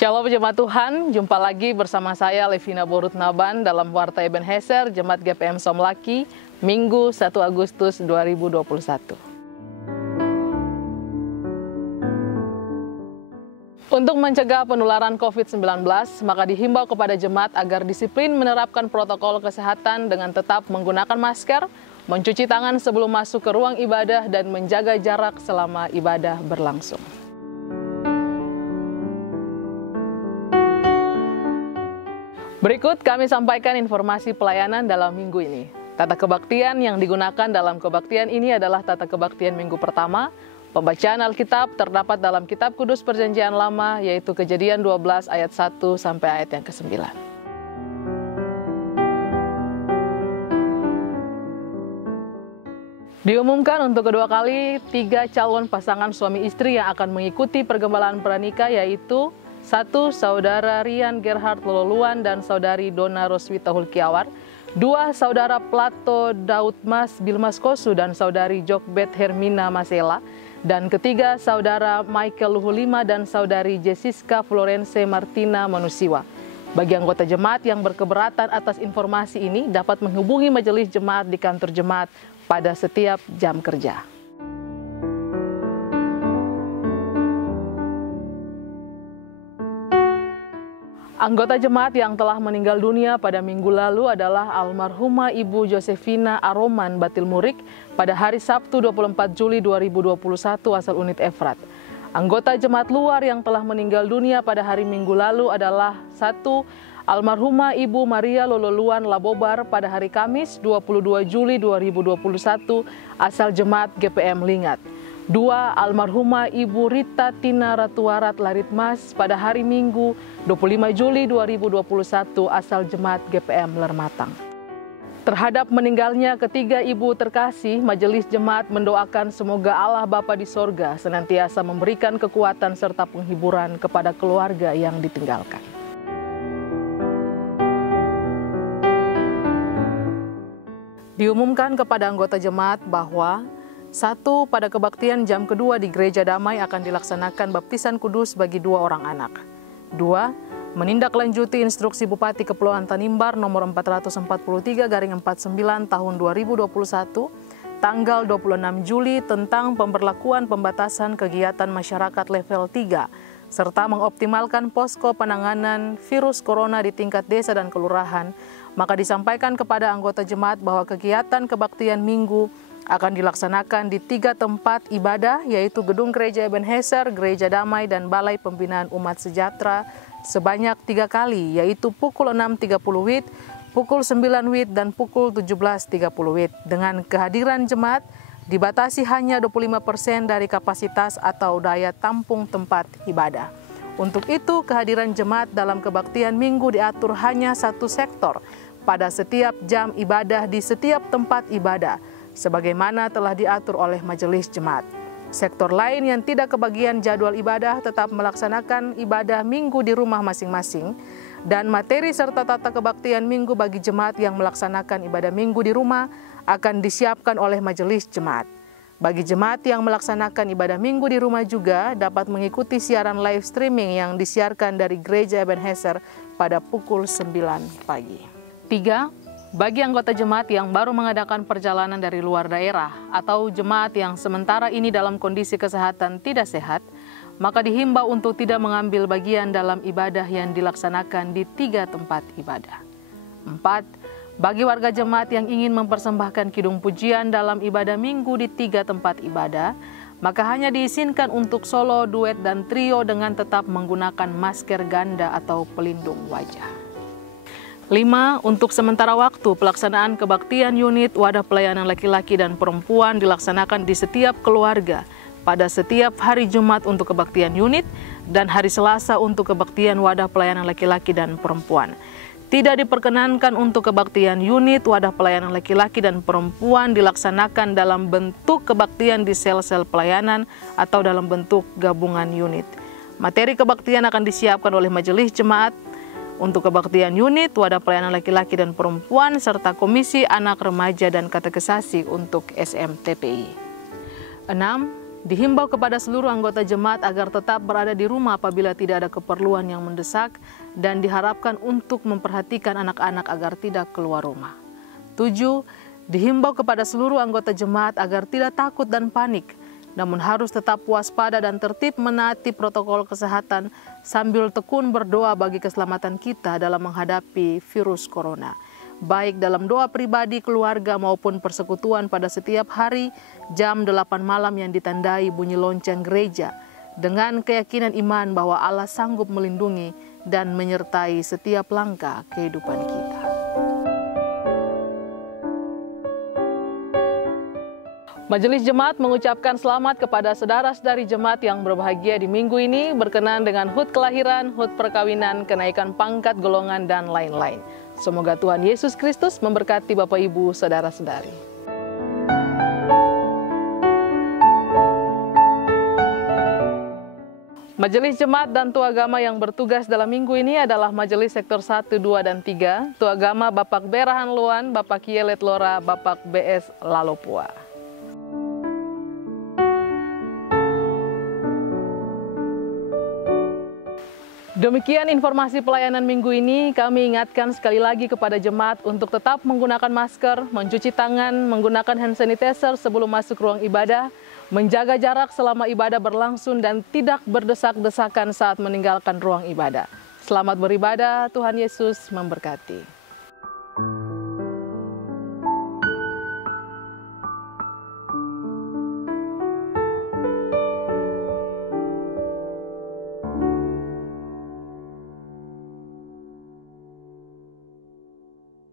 Shalom jemaat Tuhan, jumpa lagi bersama saya Levina Borut Naban dalam Warta Ebenezer Jemaat GPM Somlaki, Minggu 1 Agustus 2021. Untuk mencegah penularan COVID-19, maka dihimbau kepada jemaat agar disiplin menerapkan protokol kesehatan dengan tetap menggunakan masker, mencuci tangan sebelum masuk ke ruang ibadah, dan menjaga jarak selama ibadah berlangsung. Berikut kami sampaikan informasi pelayanan dalam minggu ini. Tata kebaktian yang digunakan dalam kebaktian ini adalah tata kebaktian minggu pertama. Pembacaan Alkitab terdapat dalam Kitab Kudus Perjanjian Lama, yaitu Kejadian 12 ayat 1 sampai ayat yang ke-9. Diumumkan untuk kedua kali 3 calon pasangan suami istri yang akan mengikuti pergembalaan pranikah, yaitu 1. Saudara Rian Gerhard Lololuan dan Saudari Dona Roswita Hulkiawar. 2. Saudara Plato Daud Mas Bilmas Kosu dan Saudari Jokbet Hermina Masela. Dan ketiga, Saudara Michael Luhulima dan Saudari Jessica Florence Martina Manusiwa. Bagi anggota jemaat yang berkeberatan atas informasi ini dapat menghubungi majelis jemaat di kantor jemaat pada setiap jam kerja. Anggota jemaat yang telah meninggal dunia pada minggu lalu adalah almarhumah Ibu Josefina Aroman Batil Murik pada hari Sabtu 24 Juli 2021 asal unit Efrat. Anggota jemaat luar yang telah meninggal dunia pada hari minggu lalu adalah 1. Almarhumah Ibu Maria Lololuan Labobar pada hari Kamis 22 Juli 2021 asal jemaat GPM Lingat. 2. Almarhumah Ibu Rita Tina Ratuarat Laritmas pada hari Minggu 25 Juli 2021 asal jemaat GPM Lermatang. Terhadap meninggalnya ketiga ibu terkasih, majelis jemaat mendoakan semoga Allah Bapa di sorga senantiasa memberikan kekuatan serta penghiburan kepada keluarga yang ditinggalkan. Diumumkan kepada anggota jemaat bahwa 1. Pada kebaktian jam kedua di Gereja Damai akan dilaksanakan baptisan kudus bagi 2 orang anak. 2. Menindaklanjuti instruksi Bupati Kepulauan Tanimbar nomor 443/49 tahun 2021 tanggal 26 Juli tentang pemberlakuan pembatasan kegiatan masyarakat level 3 serta mengoptimalkan posko penanganan virus corona di tingkat desa dan kelurahan, maka disampaikan kepada anggota jemaat bahwa kegiatan kebaktian minggu akan dilaksanakan di 3 tempat ibadah, yaitu Gedung Gereja Ebenezer, Gereja Damai, dan Balai Pembinaan Umat Sejahtera sebanyak 3 kali, yaitu pukul 6.30 WIB, pukul 9 WIB, dan pukul 17.30 WIB. Dengan kehadiran jemaat dibatasi hanya 25% dari kapasitas atau daya tampung tempat ibadah. Untuk itu, kehadiran jemaat dalam kebaktian minggu diatur hanya 1 sektor pada setiap jam ibadah di setiap tempat ibadah, sebagaimana telah diatur oleh majelis jemaat. Sektor lain yang tidak kebagian jadwal ibadah tetap melaksanakan ibadah minggu di rumah masing-masing, dan materi serta tata kebaktian minggu bagi jemaat yang melaksanakan ibadah minggu di rumah akan disiapkan oleh majelis jemaat. Bagi jemaat yang melaksanakan ibadah minggu di rumah juga dapat mengikuti siaran live streaming yang disiarkan dari Gereja Ebenezer pada pukul 9 pagi. 3. Bagi anggota jemaat yang baru mengadakan perjalanan dari luar daerah atau jemaat yang sementara ini dalam kondisi kesehatan tidak sehat, maka dihimbau untuk tidak mengambil bagian dalam ibadah yang dilaksanakan di 3 tempat ibadah. 4. Bagi warga jemaat yang ingin mempersembahkan kidung pujian dalam ibadah minggu di 3 tempat ibadah, maka hanya diizinkan untuk solo, duet, dan trio dengan tetap menggunakan masker ganda atau pelindung wajah. 5. Untuk sementara waktu, pelaksanaan kebaktian unit wadah pelayanan laki-laki dan perempuan dilaksanakan di setiap keluarga pada setiap hari Jumat untuk kebaktian unit dan hari Selasa untuk kebaktian wadah pelayanan laki-laki dan perempuan. Tidak diperkenankan untuk kebaktian unit wadah pelayanan laki-laki dan perempuan dilaksanakan dalam bentuk kebaktian di sel-sel pelayanan atau dalam bentuk gabungan unit. Materi kebaktian akan disiapkan oleh majelis jemaat untuk kebaktian unit, wadah pelayanan laki-laki dan perempuan, serta komisi anak remaja dan katekisasi untuk SMTPI. 6. Dihimbau kepada seluruh anggota jemaat agar tetap berada di rumah apabila tidak ada keperluan yang mendesak dan diharapkan untuk memperhatikan anak-anak agar tidak keluar rumah. 7. Dihimbau kepada seluruh anggota jemaat agar tidak takut dan panik, namun harus tetap waspada dan tertib menaati protokol kesehatan sambil tekun berdoa bagi keselamatan kita dalam menghadapi virus corona, baik dalam doa pribadi, keluarga maupun persekutuan pada setiap hari jam 8 malam yang ditandai bunyi lonceng gereja, dengan keyakinan iman bahwa Allah sanggup melindungi dan menyertai setiap langkah kehidupan kita. Majelis Jemaat mengucapkan selamat kepada saudara-saudari jemaat yang berbahagia di minggu ini berkenaan dengan HUT kelahiran, HUT perkawinan, kenaikan pangkat golongan, dan lain-lain. Semoga Tuhan Yesus Kristus memberkati Bapak Ibu, saudara-saudari. Majelis Jemaat dan Tua Agama yang bertugas dalam minggu ini adalah Majelis Sektor 1, 2, dan 3, Tua Agama Bapak Berahan Luan, Bapak Kielet Lora, Bapak BS Lalopua. Demikian informasi pelayanan minggu ini. Kami ingatkan sekali lagi kepada jemaat untuk tetap menggunakan masker, mencuci tangan, menggunakan hand sanitizer sebelum masuk ruang ibadah, menjaga jarak selama ibadah berlangsung, dan tidak berdesak-desakan saat meninggalkan ruang ibadah. Selamat beribadah, Tuhan Yesus memberkati.